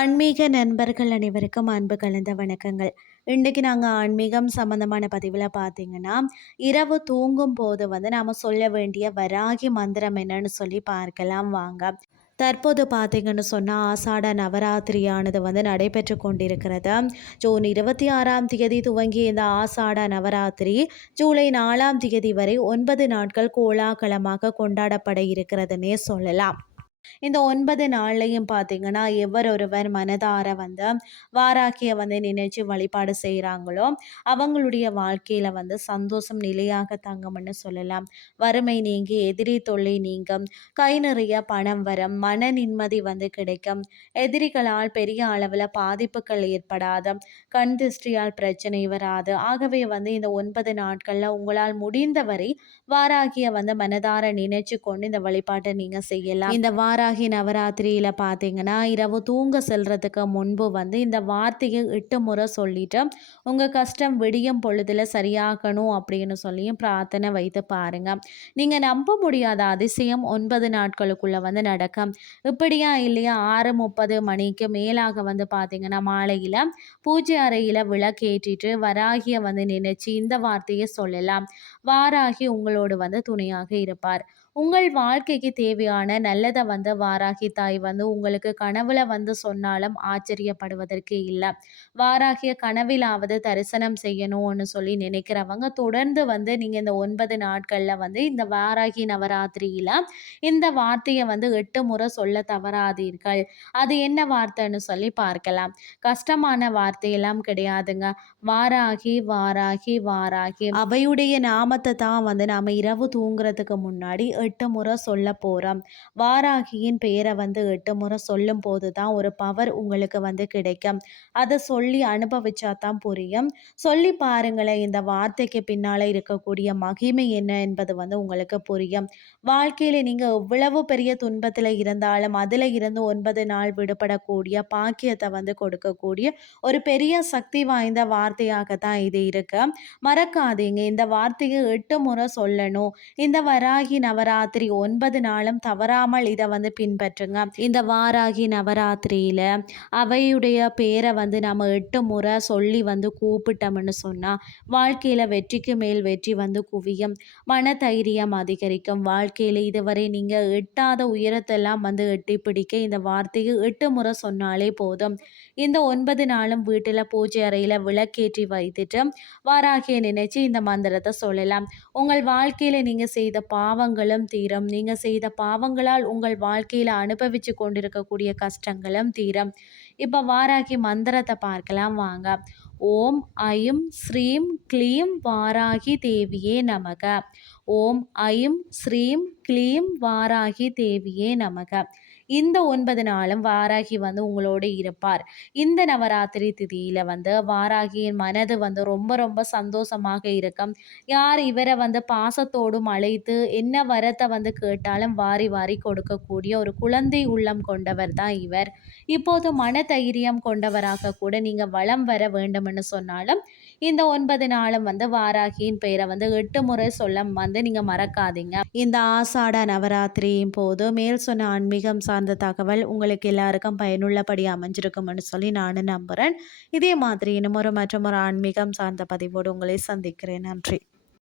ஆன்மீக நண்பர்கள் அனைவருக்கும் அன்பு கலந்த வணக்கங்கள். இன்றைக்கி நாங்கள் ஆன்மீகம் சம்மந்தமான பதிவில் பார்த்தீங்கன்னா இரவு தூங்கும் போது வந்து நாம் சொல்ல வேண்டிய வராகி மந்திரம் என்னன்னு சொல்லி பார்க்கலாம் வாங்க. தற்போது பார்த்தீங்கன்னு சொன்னால் ஆசாட நவராத்திரியானது வந்து நடைபெற்று கொண்டிருக்கிறது. ஜூன் இருபத்தி ஆறாம் தேதி துவங்கிய இந்த ஆசாட நவராத்திரி ஜூலை நாலாம் தேதி வரை ஒன்பது நாட்கள் கோலாகலமாக கொண்டாடப்பட இருக்கிறதுனே சொல்லலாம். இந்த ஒன்பது நாள்லையும் பார்த்தீங்கன்னா எவரொருவர் மனதார வந்து வாராக்கிய வந்து நினைச்சு வழிபாடு செய்கிறாங்களோ அவங்களுடைய வாழ்க்கையில் வந்து சந்தோஷம் நிலையாக தங்கும்னு சொல்லலாம். வறுமை நீங்கி எதிரி தொல்லை நீங்கும் கை நிறைய பணம் வரும் மன நிம்மதி வந்து கிடைக்கும். எதிரிகளால் பெரிய அளவில் பாதிப்புகள் ஏற்படாது கண் திருஷ்டியால் பிரச்சனை வராது. ஆகவே வந்து இந்த ஒன்பது நாட்களில் உங்களால் முடிந்தவரை வாராகிய வந்து மனதார நினைச்சு கொண்டு இந்த வழிபாட்டை நீங்கள் செய்யலாம். இந்த வாராகி நவராத்திரியில் பார்த்தீங்கன்னா இரவு தூங்க செல்றதுக்கு முன்பு வந்து இந்த வார்த்தையை எட்டு முறை சொல்லிட்டு உங்கள் கஷ்டம் விடியும் பொழுதில் சரியாகணும் அப்படின்னு சொல்லியும் பிரார்த்தனை வைத்து பாருங்கள் நீங்கள் நம்ப முடியாத அதிசயம் ஒன்பது நாட்களுக்குள்ளே வந்து நடக்கும். இப்படியா இல்லையா? ஆறு முப்பது மணிக்கு மேலாக வந்து பார்த்தீங்கன்னா மாலையில் பூஜை அறையில் விளக்கேற்றிட்டு வராகிய வந்து நினைச்சு இந்த வார்த்தையை சொல்லலாம். வாராகி உங்களோடு வந்து துணையாக இருப்பார். உங்கள் வாழ்க்கைக்கு தேவையான நல்லதை வந்து வாராகி தாய் வந்து உங்களுக்கு கனவுல வந்து சொன்னாலும் ஆச்சரியப்படுவதற்கு இல்லை. வாராகிய கனவிலாவது தரிசனம் செய்யணும்னு சொல்லி நினைக்கிறவங்க தொடர்ந்து வந்து நீங்கள் இந்த ஒன்பது நாட்களில் வந்து இந்த வாராகி நவராத்திரியில் இந்த வார்த்தையை வந்து எட்டு முறை சொல்ல தவறாதீர்கள். அது என்ன வார்த்தைன்னு சொல்லி பார்க்கலாம். கஷ்டமான வார்த்தையெல்லாம் கிடையாதுங்க. வாராகி வாராகி வாராகி. அவையுடைய நாமத்தை தான் வந்து நாம் இரவு தூங்குறதுக்கு முன்னாடி எட்டு முறை சொல்ல போகிறோம் வாராகியின் பெயரை வந்து எட்டு முறை சொல்லும் போது தான் ஒரு பவர் உங்களுக்கு வந்து கிடைக்கும். அதை சொல்லி அனுபவிச்சா தான் புரியும். சொல்லி பாருங்களேன் இந்த வார்த்தைக்கு பின்னால் இருக்கக்கூடிய மகிமை என்ன என்பது வந்து உங்களுக்கு புரியும். வாழ்க்கையில் நீங்கள் எவ்வளவு பெரிய துன்பத்தில் இருந்தாலும் அதில் இருந்து ஒன்பது நாள் விடுபடக்கூடிய பாக்கியத்தை வந்து கொடுக்கக்கூடிய ஒரு பெரிய சக்தி வாய்ந்த வார்த்தையாக தான் இது இருக்கு. மறக்காதீங்க இந்த வார்த்தையை எட்டு முறை சொல்லணும். இந்த வராகி நவர நவராத்திரி ஒன்பது நாளும் தவறாமல் இதை வந்து பின்பற்றுங்க. இந்த வாராகி நவராத்திரியில் அவையுடைய பேரை வந்து நம்ம எட்டு முறை சொல்லி வந்து கூப்பிட்டோம்னு சொன்னால் வாழ்க்கையில் வெற்றிக்கு மேல் வெற்றி வந்து குவியும். மன தைரியம் அதிகரிக்கும். வாழ்க்கையில் இதுவரை நீங்கள் எட்டாத உயரத்தெல்லாம் வந்து எட்டி பிடிக்க இந்த வார்த்தையை எட்டு முறை சொன்னாலே போதும். இந்த ஒன்பது நாளும் வீட்டில் பூஜை அறையில் விளக்கேற்றி வைத்துட்டு வாராகிய நினைச்சு இந்த மந்திரத்தை சொல்லலாம். உங்கள் வாழ்க்கையில் நீங்கள் செய்த பாவங்களும் கஷ்டங்களும் தீரும். நீங்கள் செய்த பாவங்களால் உங்கள் வாழ்க்கையில் அனுபவித்து கொண்டிருக்கக்கூடிய கஷ்டங்களும் தீரும். இப்போ வாராகி மந்திரத்தை பார்க்கலாம். வாங்க. ஓம் ஐம் ஸ்ரீம் க்ளீம் வாராகி தேவியே நமக. ஓம் ஐம் ஸ்ரீம் க்ளீம் வாராகி தேவியே நமக. இந்த ஒன்பது நாளும் வாராகி வந்து உங்களோடு இருப்பார். இந்த நவராத்திரி திதியில் வந்து வாராகியின் மனது வந்து ரொம்ப ரொம்ப சந்தோஷமாக இருக்கும். யார் இவரை வந்து பாசத்தோடும் அழைத்து என்ன வரத்தை வந்து கேட்டாலும் வாரி வாரி கொடுக்கக்கூடிய ஒரு குழந்தை உள்ளம் கொண்டவர் தான் இவர். இப்போது மன தைரியம் கொண்டவராக கூட நீங்கள் வளம் வர வேண்டும்னு சொன்னாலும் இந்த ஒன்பது நாளும் வந்து வாராகியின் பெயரை வந்து எட்டு முறை சொல்ல வந்து நீங்கள் மறக்காதீங்க. இந்த ஆசாட நவராத்திரியின் போது மேல் சொன்ன ஆன்மீகம் சார்ந்த தகவல் உங்களுக்கு எல்லாருக்கும் பயனுள்ளபடி அமைஞ்சிருக்கும்னு சொல்லி நானும் நம்புகிறேன் இதே மாதிரி இன்னும் ஒரு மற்றும் ஒரு ஆன்மீகம் சார்ந்த பதிவோடு உங்களை சந்திக்கிறேன். நன்றி.